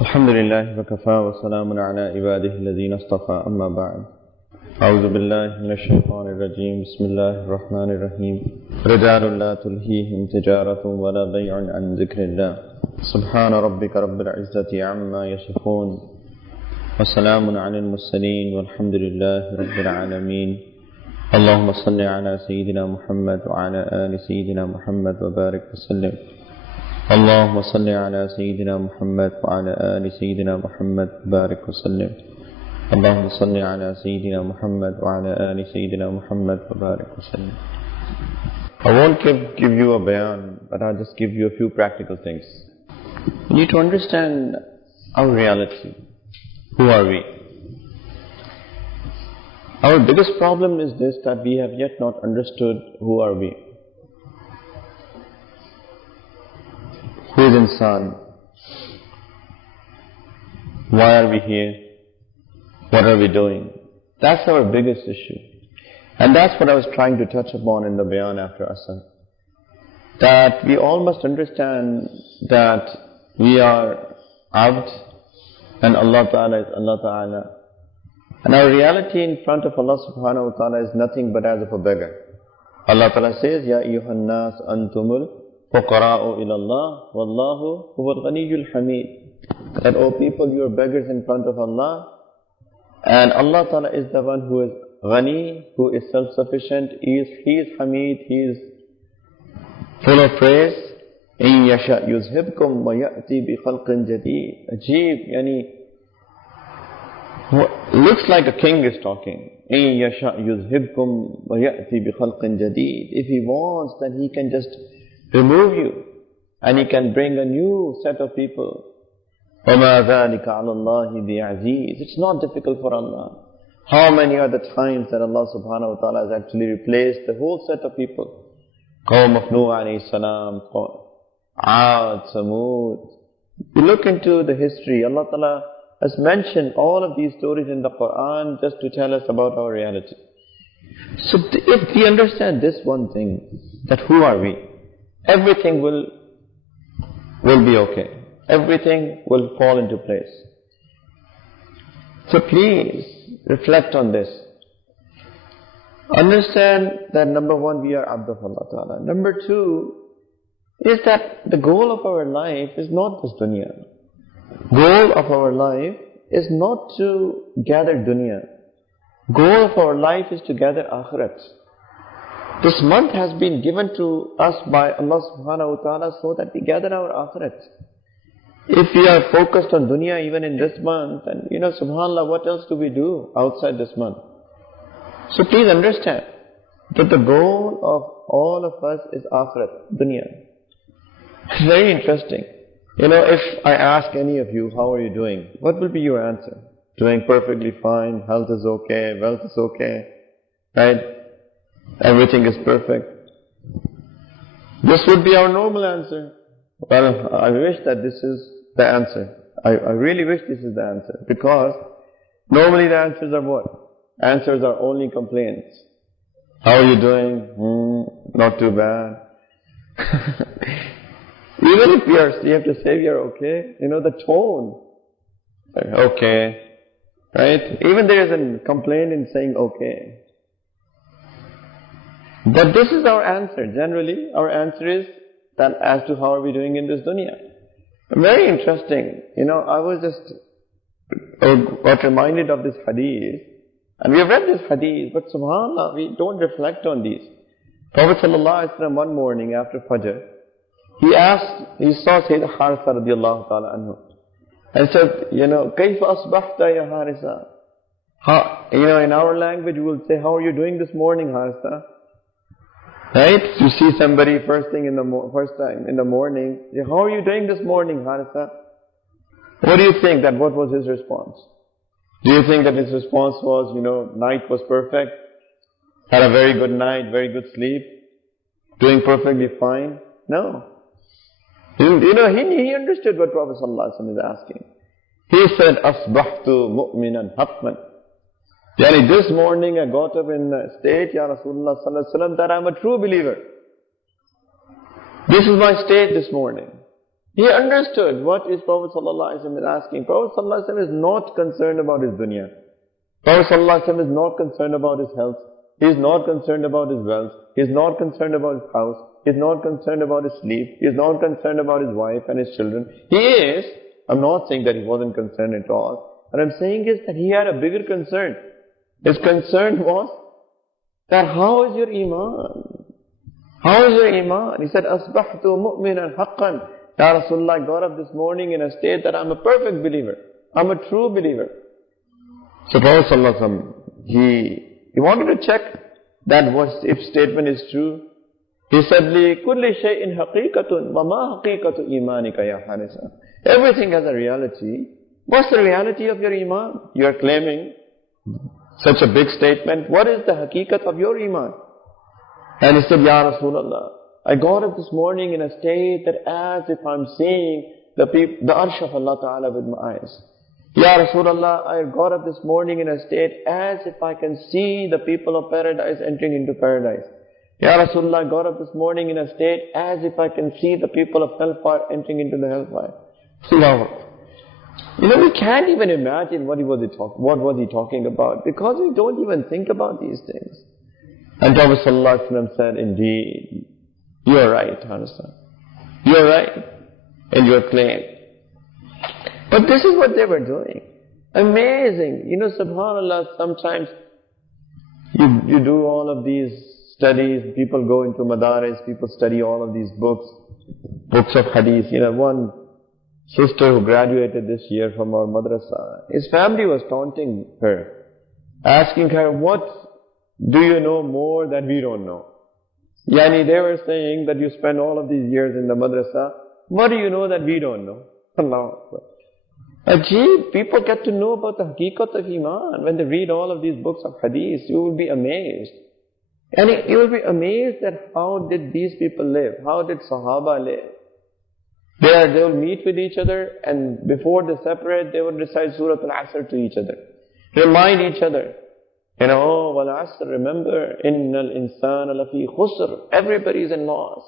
الحمد لله وكفى وسلام على عباده الذين اصطفى أما بعد أعوذ بالله من الشيطان الرجيم بسم الله الرحمن الرحيم رجال لا تلهيهم تجارة ولا بيع عن ذكر الله سبحان ربك رب العزة عما يصفون وسلام على المرسلين والحمد لله رب العالمين اللهم صل على سيدنا محمد وعلى آل سيدنا محمد وبارك وسلم اللهم صل على سيدنا محمد وعلى آل سيدنا محمد وبارك وسلم اللهم صل على سيدنا محمد وعلى آل سيدنا محمد وبارك وسلم. I won't give you a bayan, but I'll just give you a few practical things. You need to understand our reality. Who are we? Our biggest problem is this, that we have yet not understood who are we. Who is insan? Why are we here? What are we doing? That's our biggest issue. And that's what I was trying to touch upon in the bayan after Asr. That we all must understand that we are abd and Allah Ta'ala is Allah Ta'ala. And our reality in front of Allah Subhanahu wa Ta'ala is nothing but as of a beggar. Allah Ta'ala says, Ya ayyuhan nas antumul fuqara'u ilallah wallahu huwal ghaniyyul hamid. That, O people, you are beggars in front of Allah. And Allah Ta'ala is the one who is ghani, who is self-sufficient. He is hamid, He is full of praise. إِن يَشَأْ يُذْهِبْكُمْ وَيَأْتِي بِخَلْقٍ جَدِيدٍ. Ajib, looks like a king is talking. إِن يَشَأْ يُذْهِبْكُمْ وَيَأْتِي بِخَلْقٍ جَدِيدٍ. If He wants, then He can just remove you. And He can bring a new set of people. وَمَا ذَلِكَ عَلَى اللَّهِ بِعَزِيزٍ. It's not difficult for Allah. How many are the times that Allah Subhanahu wa Ta'ala has actually replaced the whole set of people? Qawm of Nuh alayhi salam, Aad, Samud. You look into the history, Allah Ta'ala has mentioned all of these stories in the Quran just to tell us about our reality. So if we understand this one thing, that who are we, everything will be okay. Everything will fall into place. So please reflect on this. Understand that number one, we are abd of Allah Ta'ala. Number two is that the goal of our life is not this dunya. Goal of our life is not to gather dunya. Goal of our life is to gather akhirat. This month has been given to us by Allah Subhanahu wa Ta'ala so that we gather our akhirat. If we are focused on dunya even in this month, and subhanAllah, what else do we do outside this month? So please understand that the goal of all of us is akhirat, dunya. It's very interesting. If I ask any of you, how are you doing? What will be your answer? Doing perfectly fine, health is okay, wealth is okay, right? Everything is perfect. This would be our normal answer. Well, I wish that this is the answer. I really wish this is the answer. Because normally the answers are what? Answers are only complaints. How are you doing? Not too bad. Even if you have to say we are okay, the tone. Okay. Right? Even there is a complaint in saying okay. But this is our answer. Generally, our answer is that as to how are we doing in this dunya. Very interesting. I was just got reminded of this hadith. And we have read this hadith, but subhanAllah, we don't reflect on these. Prophet ﷺ one morning after Fajr, he saw Sayyidina Haritha radiallahu ta'ala anhu. And said, كَيْفَ أَصْبَحْتَ يَا Haritha? In our language we will say, how are you doing this morning, Haritha? Right? You see somebody first time in the morning. How are you doing this morning, Haritha? What do you think? What was his response? Do you think that his response was, night was perfect, had a very good night, very good sleep, doing perfectly fine? No. He understood what Prophet ﷺ is asking. He said, "Asbahtu mu'minan hatman." Yani this morning I got up in a state, Ya Rasulullah sallallahu alaihi wasallam, that I'm a true believer. This is my state this morning. He understood what is Prophet ﷺ is asking. Prophet ﷺ is not concerned about his dunya. Prophet ﷺ is not concerned about his health. He is not concerned about his wealth. He is not concerned about his house. He is not concerned about his sleep. He is not concerned about his wife and his children. He is. I'm not saying that he wasn't concerned at all. What I'm saying is that he had a bigger concern. His concern was that how is your iman? How is your iman? He said, Asbahtu mu'minan haqqan. Ya Rasulullah, I got up this morning in a state that I'm a perfect believer. I'm a true believer. So Prophet ﷺ, he wanted to check that if statement is true. He said, لِكُلِّ شَيْءٍ حَقِيقَةٌ وَمَا حَقِيقَةُ إِيمَانِكَ يَا حَارِسَةً. Everything has a reality. What's the reality of your iman? You are claiming such a big statement. What is the haqiqat of your iman? And he said, Ya Rasulullah, I got up this morning in a state that as if I'm seeing the arsh of Allah Ta'ala with my eyes. Ya Rasulullah, I got up this morning in a state as if I can see the people of paradise entering into paradise. Ya Rasulullah, I got up this morning in a state as if I can see the people of hellfire entering into the hellfire. You know, we can't even imagine what was he talking about, because we don't even think about these things. And Prophet ﷺ said, indeed, you are right, understand? You are right in your claim. But this is what they were doing. Amazing. You know, subhanAllah, sometimes you do all of these studies, people go into madaris, people study all of these books of hadith. You know, one sister who graduated this year from our madrasa, his family was taunting her, asking her, what do you know more that we don't know? Yani, they were saying that you spend all of these years in the madrasa, what do you know that we don't know? Allahu Akbar. Ajib, people get to know about the haqiqat of iman. When they read all of these books of hadith, you will be amazed. And you will be amazed at how did these people live? How did Sahaba live? They will meet with each other, and before they separate, they will recite Surah Al-Asr to each other. Remind each other. You know, oh, wal-asr, remember, innal insana lafi khusr. Everybody is in loss.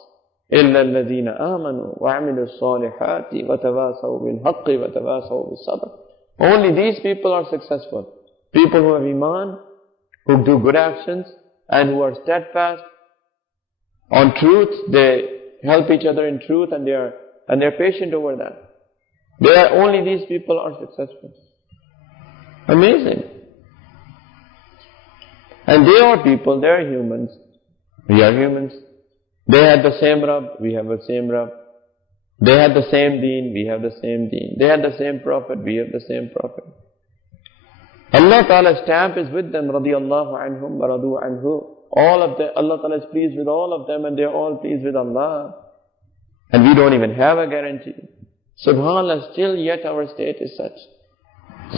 إِلَّا الَّذِينَ آمَنُوا وَعَمِلُوا الصَّالِحَاتِ وَتَوَاصَوْا بِالْحَقِّ وَتَوَاصَوْا بِالصَّبْرِ. Only these people are successful. People who have iman, who do good actions, and who are steadfast on truth. They help each other in truth, and they're patient over that. Only these people are successful. Amazing. And they are people, they are humans. We are humans. They had the same Rabb, we have the same Rabb. They had the same deen, we have the same deen. They had the same Prophet, we have the same Prophet. Allah Ta'ala's stamp is with them, radiyallahu anhum wa radu anhu. All of them, Allah Ta'ala is pleased with all of them, and they're all pleased with Allah. And we don't even have a guarantee. SubhanAllah, still yet our state is such.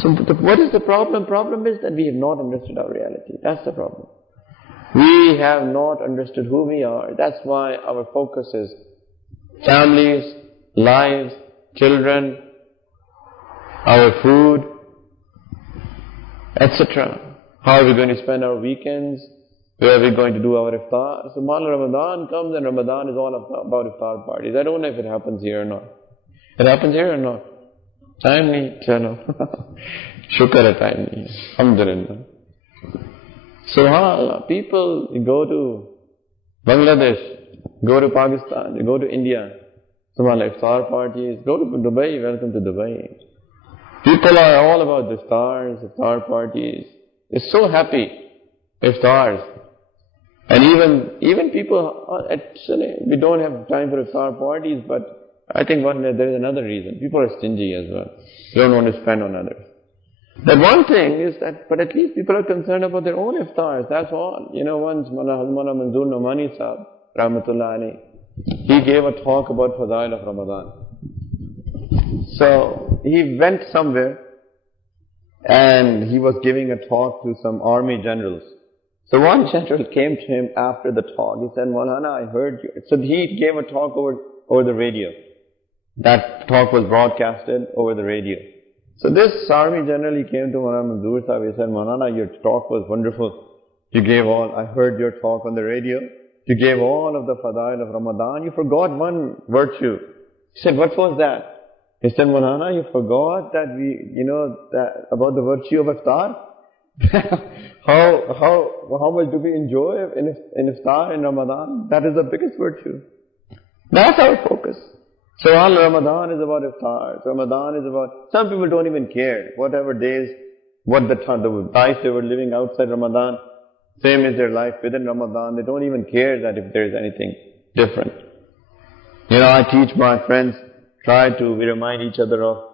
So what is the problem? Problem is that we have not understood our reality. That's the problem. We have not understood who we are. That's why our focus is families, lives, children, our food, etc. How are we going to spend our weekends? Where are we going to do our iftar? So Ramadan comes, and Ramadan is all about iftar parties. I don't know if it happens here or not. It happens here or not? Timely, chalo. Shukr hai timely. Alhamdulillah. SubhanAllah, people go to Bangladesh, go to Pakistan, go to India. SubhanAllah, iftar parties. Go to Dubai, welcome to Dubai. People are all about the iftar parties. They're so happy. Iftars. And even people, actually, we don't have time for iftar parties, but I think there is another reason. People are stingy as well. They don't want to spend on others. That one thing is that, but at least people are concerned about their own iftars, that's all. You know, once Mawlana Manzoor Nomani Sahab, Rahmatullah alayhi, he gave a talk about Fadail of Ramadan. So, he went somewhere, and he was giving a talk to some army generals. So one general came to him after the talk. He said, Maulana, I heard you. So he gave a talk over the radio. That talk was broadcasted over the radio. So this army general, he came to Maulana Manzoor Sahib. He said, Maulana, your talk was wonderful. I heard your talk on the radio. You gave all of the fadail of Ramadan. You forgot one virtue. He said, what was that? He said, Maulana, you forgot that about the virtue of iftar? how much do we enjoy in iftar in Ramadan? That is the biggest virtue. That's our focus. So all Ramadan is about iftar. Ramadan is about, some people don't even care. Whatever days, what the life they were living outside Ramadan, same as their life within Ramadan. They don't even care that if there is anything different. I teach my friends, we remind each other of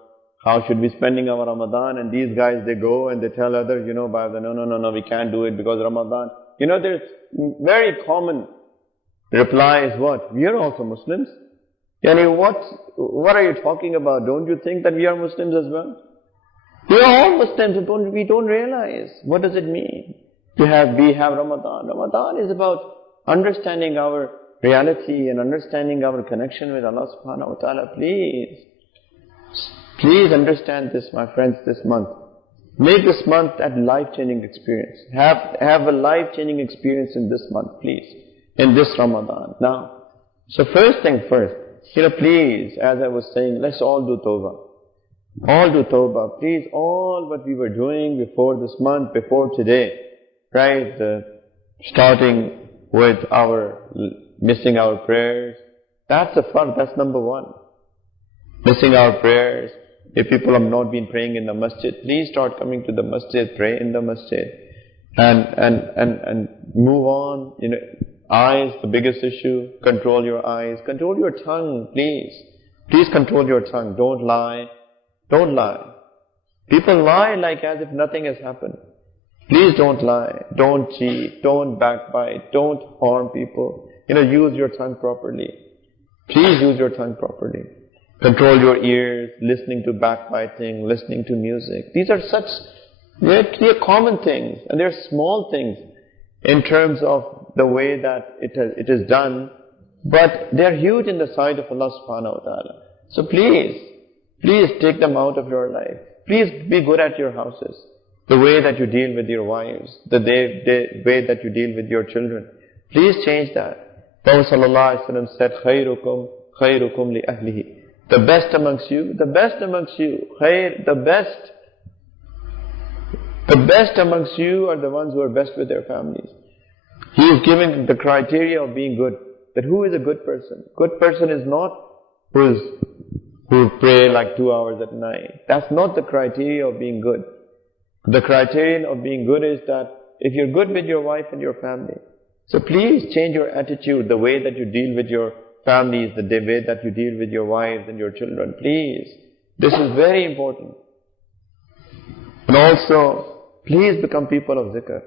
how should we spending our Ramadan, and these guys, they go and they tell others, no, we can't do it because Ramadan. There's very common reply is what? We are also Muslims. What are you talking about? Don't you think that we are Muslims as well? We are all Muslims, we don't realize. What does it mean we have Ramadan? Ramadan is about understanding our reality and understanding our connection with Allah subhanahu wa ta'ala. Please understand this, my friends, this month. Make this month a life-changing experience. Have a life-changing experience in this month, please. In this Ramadan. Now, so first thing first, please, as I was saying, let's all do tawbah. All do tawbah. Please, all what we were doing before this month, before today, right? Starting with missing our prayers. That's a fard, that's number one. Missing our prayers. If people have not been praying in the masjid, please start coming to the masjid, pray in the masjid. And move on. Eyes, the biggest issue. Control your eyes. Control your tongue, please. Please control your tongue. Don't lie. Don't lie. People lie like as if nothing has happened. Please don't lie. Don't cheat. Don't backbite. Don't harm people. Use your tongue properly. Please use your tongue properly. Control your ears, listening to backbiting, listening to music. These are such very common things, and they're small things in terms of the way that it is done, but they're huge in the sight of Allah subhanahu wa ta'ala. So please take them out of your life. Please be good at your houses. The way that you deal with your wives, the way that you deal with your children. Please change that. Prophet sallallahu alaihi wasallam said, khairukum li ahlihi. The best amongst you, the best amongst you are the ones who are best with their families. He is giving the criteria of being good. That who is a good person? Good person is not who pray like 2 hours at night. That's not the criteria of being good. The criterion of being good is that if you're good with your wife and your family, so please change your attitude, the way that you deal with your families, the way that you deal with your wives and your children. Please. This is very important. And also, please become people of zikr.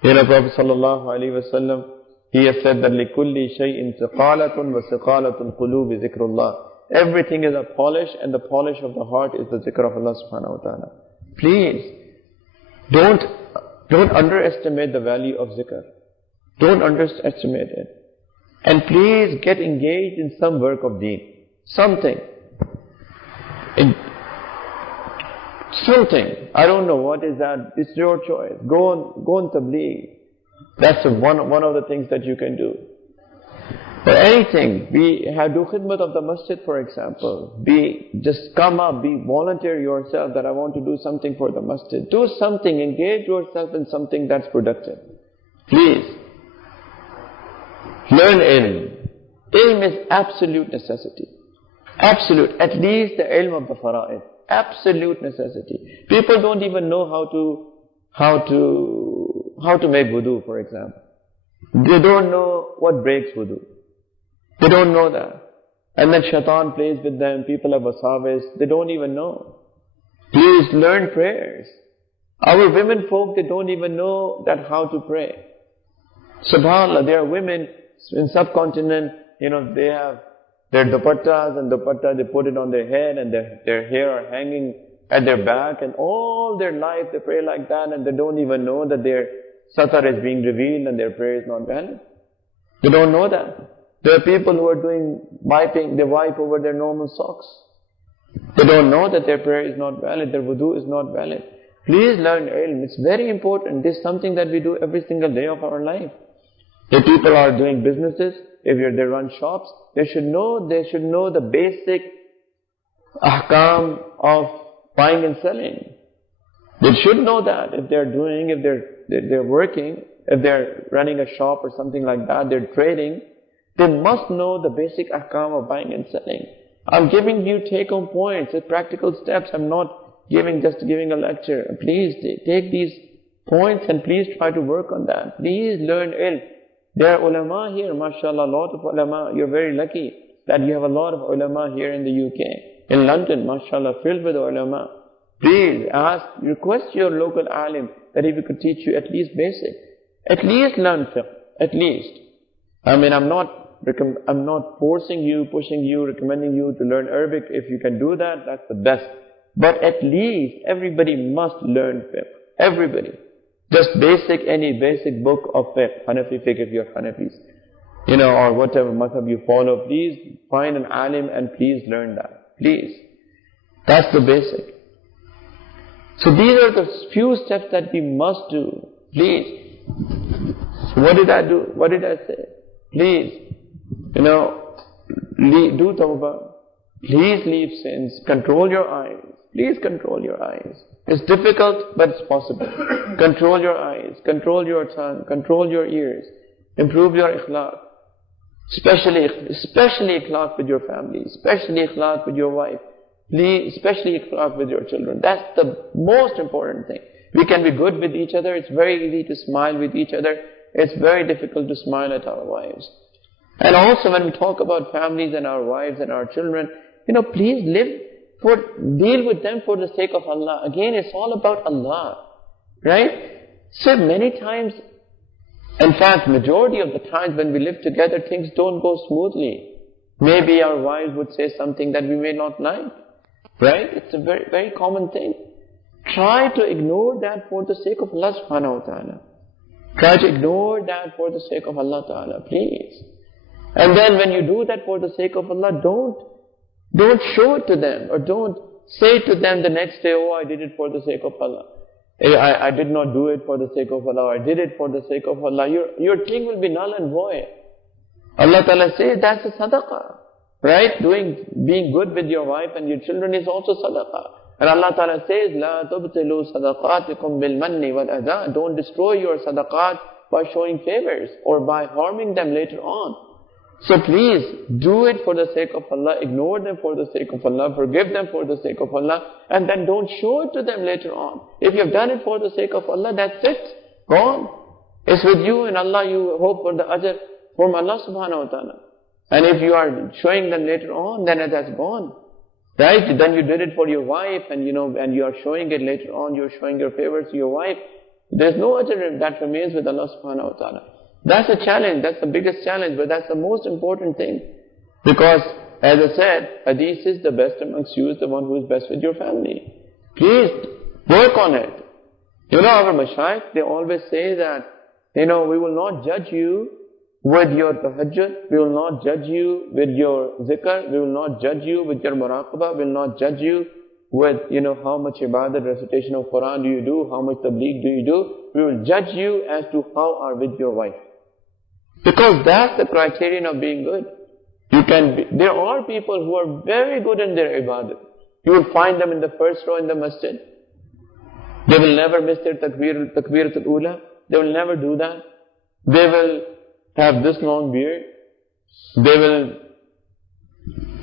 Prophet sallallahu alaihi wasallam, he has said that لِكُلِّ شَيْءٍ سِقَالَةٌ وَسِقَالَةُ الْقُلُوبِ ذِكْرُ اللَّهِ. Everything is a polish, and the polish of the heart is the zikr of Allah subhanahu wa ta'ala. Please, don't underestimate the value of zikr. Don't underestimate it. And please get engaged in some work of deen. Something. I don't know what is that. It's your choice. Go on tabligh. That's one of the things that you can do. But anything. Do khidmat of the masjid, for example. Just come up, volunteer yourself that I want to do something for the masjid. Do something. Engage yourself in something that's productive. Please. Learn ilm. Ilm is absolute necessity. Absolute. At least the ilm of the fara'id. Absolute necessity. People don't even know how to make wudu, for example. They don't know what breaks wudu. They don't know that. And then shaitan plays with them. People have wasawis. They don't even know. Please learn prayers. Our women folk, they don't even know that how to pray. SubhanAllah, there are women in subcontinent, they have their dupattas, and they put it on their head, and their hair are hanging at their back, and all their life they pray like that, and they don't even know that their satar is being revealed and their prayer is not valid. They don't know that. There are people who are they wipe over their normal socks. They don't know that their prayer is not valid, their wudu is not valid. Please learn ilm. It's very important. This is something that we do every single day of our life. If people are doing businesses, if they run shops, they should know the basic ahkam of buying and selling. They should know that if they're working, if they're running a shop or something like that, they're trading, they must know the basic ahkam of buying and selling. I'm giving you take-home points, practical steps. I'm not just giving a lecture. Please take these points and please try to work on that. Please learn ilm. There are ulama here, mashallah, a lot of ulama. You're very lucky that you have a lot of ulama here in the UK. In London, mashallah, filled with ulama. Please request your local alim that if he could teach you at least basic. At least learn fiqh. At least. I mean, I'm not forcing you, pushing you, recommending you to learn Arabic. If you can do that, that's the best. But at least everybody must learn fiqh. Everybody. Just any basic book of fiqh. Hanafi fiqh if you're Hanafis. Or whatever madhab you follow. Please find an alim and please learn that. Please. That's the basic. So these are the few steps that we must do. Please. So what did I do? What did I say? Please. Do tawbah. Please leave sins. Control your eyes. Please control your eyes. It's difficult, but it's possible. Control your eyes. Control your tongue. Control your ears. Improve your ikhlaq. Especially ikhlaq with your family. Especially ikhlaq with your wife. Please, especially ikhlaq with your children. That's the most important thing. We can be good with each other. It's very easy to smile with each other. It's very difficult to smile at our wives. And also when we talk about families and our wives and our children, please deal with them for the sake of Allah. Again, it's all about Allah. Right? So many times, in fact, majority of the times when we live together, things don't go smoothly. Maybe our wives would say something that we may not like. Right? It's a very, very common thing. Try to ignore that for the sake of Allah subhanahu wa ta'ala. Try to ignore that for the sake of Allah ta'ala, please. And then when you do that for the sake of Allah, don't show it to them, or don't say to them the next day, oh, I did it for the sake of Allah. I did not do it for the sake of Allah, or I did it for the sake of Allah. Your thing will be null and void. Allah ta'ala says that's a sadaqah. Right? Being good with your wife and your children is also sadaqah. And Allah Ta'ala says, لَا تُبْتِلُوا صَدَقَاتِكُمْ بِالْمَنِّ وَالْأَذَىٰ. Don't destroy your sadaqat by showing favors or by harming them later on. So please, do it for the sake of Allah, ignore them for the sake of Allah, forgive them for the sake of Allah, and then don't show it to them later on. If you've done it for the sake of Allah, that's it. Gone. It's with you and Allah, you hope for the ajr from Allah subhanahu wa ta'ala. And if you are showing them later on, then that's gone. Right? Then you did it for your wife and and you are showing it later on, you're showing your favors to your wife. There's no ajr that remains with Allah subhanahu wa ta'ala. That's a challenge, that's the biggest challenge, but that's the most important thing. Because, as I said, hadith is the best amongst you is the one who is best with your family. Please, work on it. Our mashayikh, they always say that, we will not judge you with your tahajjud, we will not judge you with your zikr, we will not judge you with your muraqabah, we will not judge you with, how much ibadat, recitation of Quran do you do, how much tabligh do you do. We will judge you as to how are with your wife. Because that's the criterion of being good. There are people who are very good in their ibadat. You will find them in the first row in the masjid. They will never miss their takbiratul ula. They will never do that. They will have this long beard. They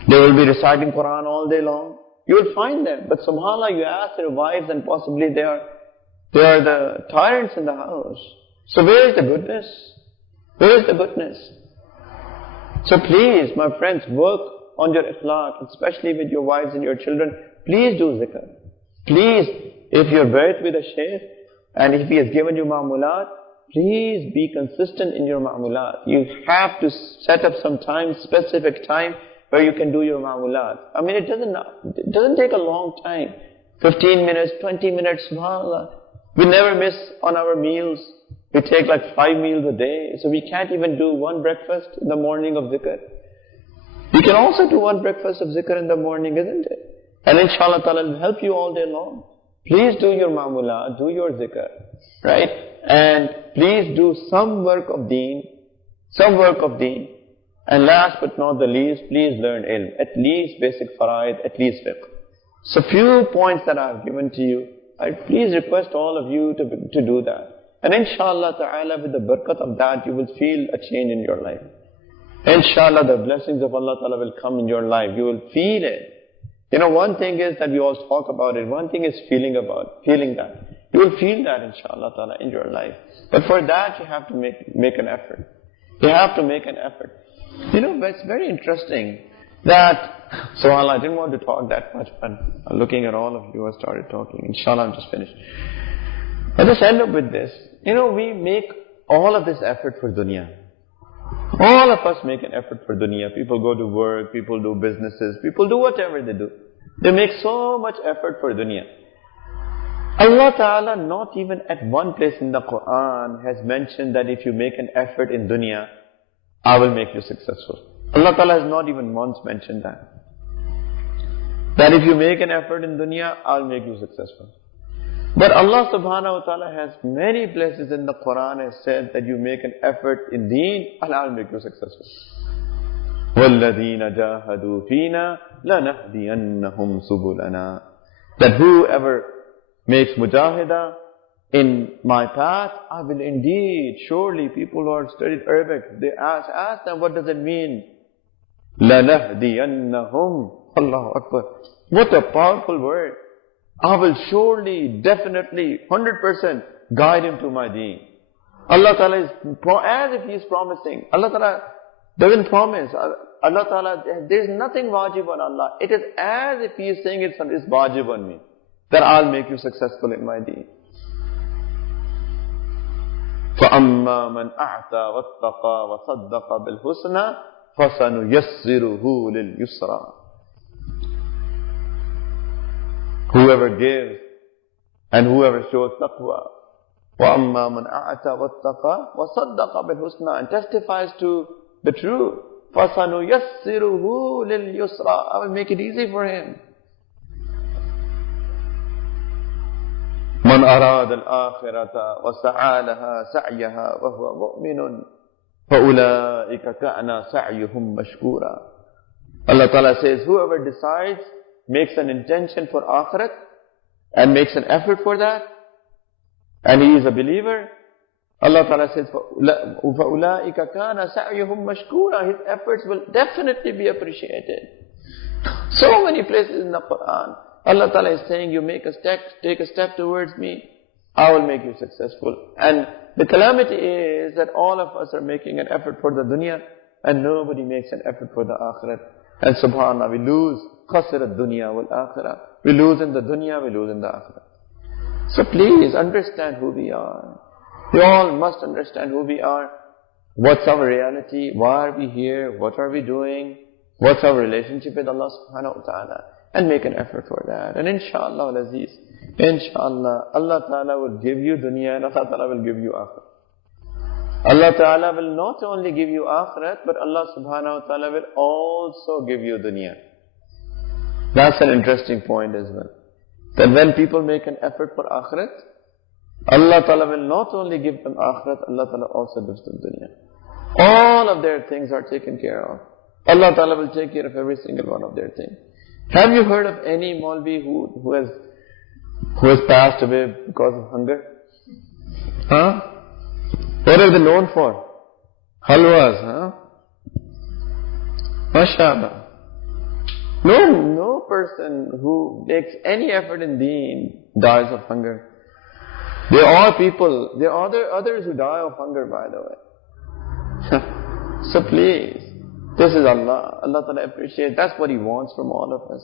will be reciting Quran all day long. You will find them. But subhanAllah, you ask their wives and possibly they are the tyrants in the house. So where is the goodness? Where is the goodness? So please, my friends, work on your ikhlaq, especially with your wives and your children. Please do zikr. Please, if you're buried with a shaykh, and if he has given you ma'mulat, please be consistent in your ma'mulat. You have to set up some time, specific time, where you can do your ma'mulat. I mean, it doesn't take a long time. 15 minutes, 20 minutes, subhanAllah. We never miss on our meals. We take like 5 meals a day. So we can't even do one breakfast in the morning of zikr. We can also do one breakfast of zikr in the morning, isn't it? And inshallah ta'ala will help you all day long. Please do your ma'mulat, do your zikr. Right? And please do some work of deen. some work of deen. And last but not the least, please learn ilm. At least basic faraid, at least fiqh. So few points that I have given to you, I please request all of you to do that. And inshallah ta'ala, with the barakat of that, you will feel a change in your life. Inshallah, the blessings of Allah ta'ala will come in your life. You will feel it. You know, one thing is that we all talk about it. One thing is feeling that. You will feel that inshallah ta'ala in your life. But for that, you have to make an effort. You have to make an effort. You know, but it's very interesting that, subhanAllah, I didn't want to talk that much, but looking at all of you, I started talking. Inshallah, I'm just finished. I'll just end up with this. You know, we make all of this effort for dunya. All of us make an effort for dunya. People go to work, people do businesses, people do whatever they do. They make so much effort for dunya. Allah Ta'ala, not even at one place in the Quran, has mentioned that if you make an effort in dunya, I will make you successful. Allah Ta'ala has not even once mentioned that. That if you make an effort in dunya, I'll make you successful. But Allah Subhanahu wa Ta'ala has many places in the Quran has said that you make an effort in deen, and I'll make you successful. وَالَّذِينَ جَاهَدُوا فِينَا لَنَهْدِيَنَّهُمْ سُبُلَنَا. That whoever makes mujahida in my path, I will indeed, surely people who are studied Arabic, they ask them, what does it mean? لَنَهْدِيَنَّهُمْ. Allahu Akbar. What a powerful word. I will surely, definitely, 100% guide him to my deen. Allah Ta'ala is, as if He is promising. Allah Ta'ala doesn't promise. Allah Ta'ala, there is nothing wajib on Allah. It is as if He is saying it's wajib on me, that I'll make you successful in my deen. فَأَمَّا مَنْ أَعْتَى وَاتَّقَى وَصَدَّقَ بِالْحُسْنَى فَسَنُيَسِّرُهُ لِلْيُسْرَى. Whoever gives and whoever shows taqwa, وَأَمَّا مَنْ أَعْتَى وَاتَّقَى وَصَدَّقَ بِالْحُسْنَى, and testifies to the truth, فَسَنُيَسِّرُهُ لِلْيُسْرَى, I will make it easy for him. مَنْ أَرَادَ الْآخِرَةَ وَسَعَى لَهَا سَعْيَهَا وَهُوَ مُؤْمِنٌ فَأُولَٰئِكَ كَانَ سَعْيُهُمْ مَشْكُورًا. Allah Ta'ala says, whoever decides, makes an intention for akhirat, and makes an effort for that, and he is a believer, Allah Ta'ala says, فَأُولَٰئِكَ كَانَ سَعْيُهُمْ مَشْكُورًا. His efforts will definitely be appreciated. So many places in the Quran, Allah Ta'ala is saying, you take a step towards me, I will make you successful. And the calamity is that all of us are making an effort for the dunya, and nobody makes an effort for the akhirat. And subhanAllah, we lose. خَسِرَ الدُّنْيَا وَالْآخِرَةِ. We lose in the dunya, we lose in the akhirah. So please understand who we are. We all must understand who we are. What's our reality? Why are we here? What are we doing? What's our relationship with Allah subhanahu wa ta'ala? And make an effort for that. And inshallah al-aziz, inshallah, Allah ta'ala will give you dunya and Allah ta'ala will give you akhirat. Allah ta'ala will not only give you akhirat, but Allah subhanahu wa ta'ala will also give you dunya. That's an interesting point as well. That when people make an effort for akhirat, Allah ta'ala will not only give them akhirat, Allah ta'ala also gives them dunya. All of their things are taken care of. Allah ta'ala will take care of every single one of their things. Have you heard of any Maulvi who has passed away because of hunger? Huh? What are they known for? Halwas, huh? MashaAllah. No person who makes any effort in deen dies of hunger. There are people, there are others who die of hunger, by the way. So please, this is Allah. Allah Ta'ala appreciates. That's what He wants from all of us.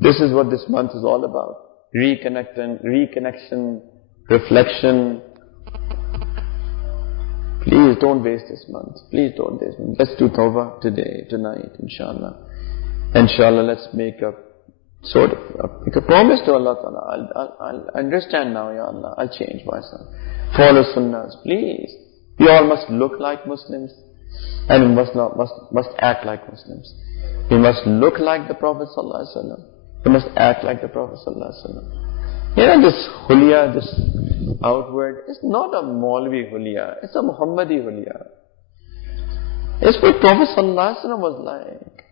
This is what this month is all about. Reconnection, reflection. Please don't waste this month. Please don't waste it. Let's do tawbah today, tonight, inshallah. Inshallah, let's make a make a promise to Allah Ta'ala. I'll understand now, Ya Allah. I'll change myself. Follow sunnahs, please. We all must look like Muslims, and we must act like Muslims. We must look like the Prophet Sallallahu Alaihi Wasallam. We must act like the Prophet Sallallahu Alaihi Wasallam. You know, this huliya, this outward, it's not a Maulvi huliya. It's a Muhammadi huliya. It's what Prophet ﷺ was like.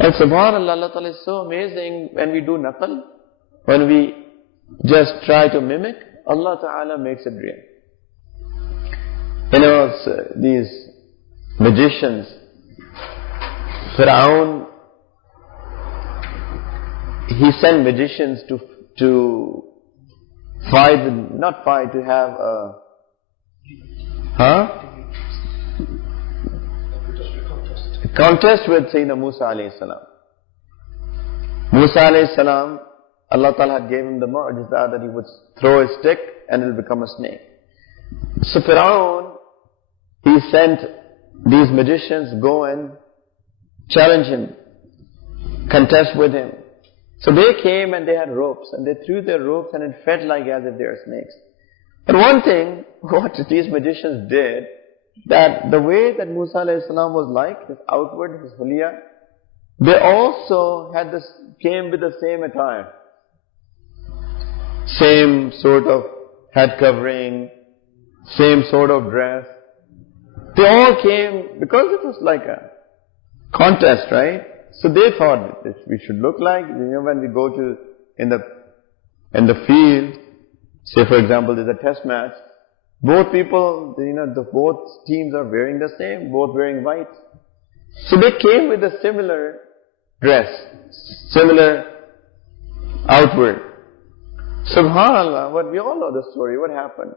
And subhanAllah, Allah Ta'ala is so amazing when we do naqal, when we just try to mimic, Allah Ta'ala makes it real. You know, these magicians, Fir'aun, he sent magicians to fight, not fight, to have a, contest with Sayyidina Musa alayhi salam. Musa alayhi salam, Allah Ta'ala had gave him the mu'jizah that he would throw a stick and it will become a snake. So Fir'aun, he sent these magicians go and challenge him, contest with him. So they came and they had ropes and they threw their ropes and it felt like as if they were snakes. But one thing, what these magicians did, that the way that Musa alayhi salam was like, his outward, his huliya, they also had this, came with the same attire. Same sort of head covering, same sort of dress. They all came, because it was like a contest, right? So they thought that we should look like, when we go to, in the field, say for example there's a test match, both people, both teams are wearing the same, both wearing white. So they came with a similar dress, similar outward. Subhanallah, but we all know the story. What happened?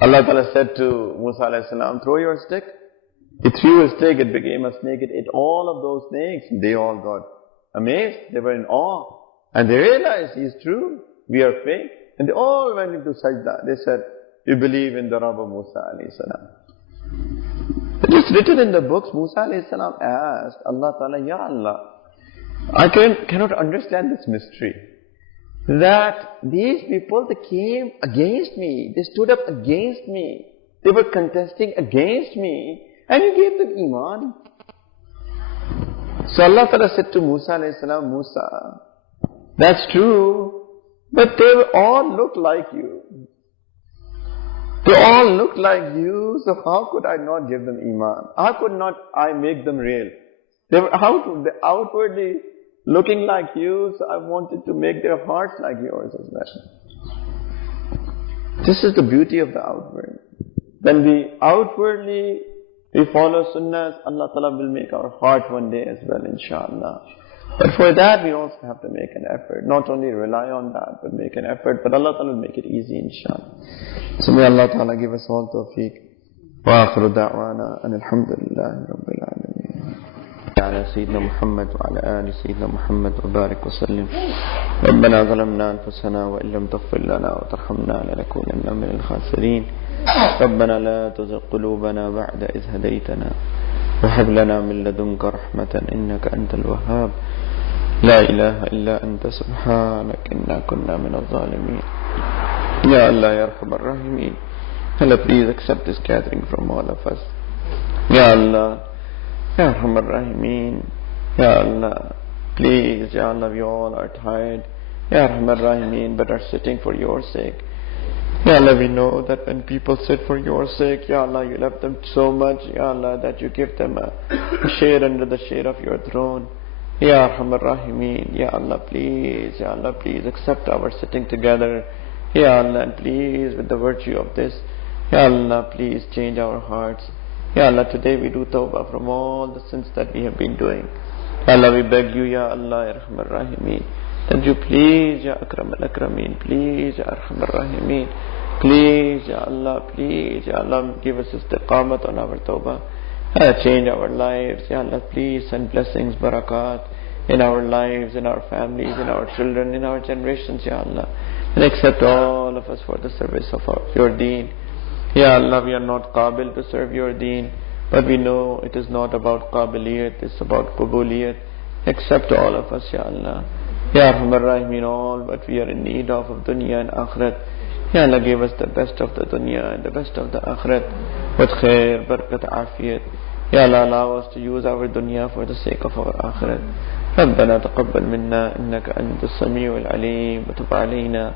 Allah Ta'ala said to Musa alayhi salam, throw your stick. He threw his stick, it became a snake, it ate all of those snakes. They all got amazed, they were in awe. And they realized, he's true, we are fake. And they all went into sajda. They said, we believe in the Rabb of Musa alayhi salam. It is written in the books, Musa alayhi salam asked Allah Ta'ala, Ya Allah, I cannot understand this mystery. That these people, they came against me, they stood up against me, they were contesting against me, and you gave them iman. So Allah Ta'ala said to Musa alayhi salam, Musa, that's true, but they all look like you. They all look like you, so how could I not give them iman? How could not I make them real? They were outwardly looking like you, so I wanted to make their hearts like yours as well. This is the beauty of the outward. When we outwardly we follow sunnahs, Allah Ta'ala will make our heart one day as well, inshallah. But for that we also have to make an effort. Not only rely on that, but make an effort. But Allah Ta'ala will make it easy, inshallah. So may Allah Ta'ala give us all tawfiq. Wa akhiru da'wana and alhamdulillahi rabbil alameen. على سيدنا محمد وعلى آل سيدنا محمد وبارك وسلم. ربنا ظلمنا أنفسنا وإن لم تغفر لنا وترحمنا لنكونن من الخاسرين. ربنا لا تزغ قلوبنا بعد إذ هديتنا وهب لنا من لدنك رحمة إنك أنت الوهاب. لا إله إلا أنت سبحانك إنا كنا من الظالمين. Ya Allah, Ya Arhamar Rahimin. Allah, please accept this gathering from all of us. Ya Allah, Ya Arhamar Rahimin. Ya Allah, please, Ya Allah, we all are tired. Ya Arhamar Rahimin, but are sitting for your sake. Ya Allah, we know that when people sit for your sake, Ya Allah, you love them so much, Ya Allah, that you give them a shade under the shade of your throne. Ya Arhamar Rahimin, Ya Allah, please accept our sitting together. Ya Allah, and please, with the virtue of this, Ya Allah, please change our hearts. Ya Allah, today we do tawbah from all the sins that we have been doing. Ya Allah, we beg you, Ya Allah, Ya Arhamar Rahimin, that you please, Ya Akram al-Akrameen, please, Ya Arhamar Rahimin, please, Ya Allah, give us istiqamat on our tawbah. Ya Allah, change our lives. Ya Allah, please send blessings, barakat in our lives, in our families, in our children, in our generations, Ya Allah. And accept all of us for the service of your deen. Ya Allah, we are not qabil to serve your deen, but we know it is not about qabiliyat, it's about qubuliyat. Accept all of us, Ya Allah. Ya Arhamar Rahimin, all what we are in need of dunya and akhirat. Ya Allah, give us the best of the dunya and the best of the akhirat with khair, barakat, afiyat. Ya Allah, allow us to use our dunya for the sake of our akhirat. ربنا تقبل منا إنك أنت السميع العليم وتب علينا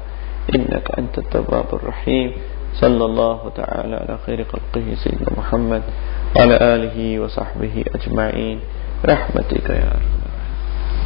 إنك أنت التواب الرحيم. صلى الله تعالى على خير خلقه سيدنا محمد وعلى آله وصحبه أجمعين برحمتك يا رب.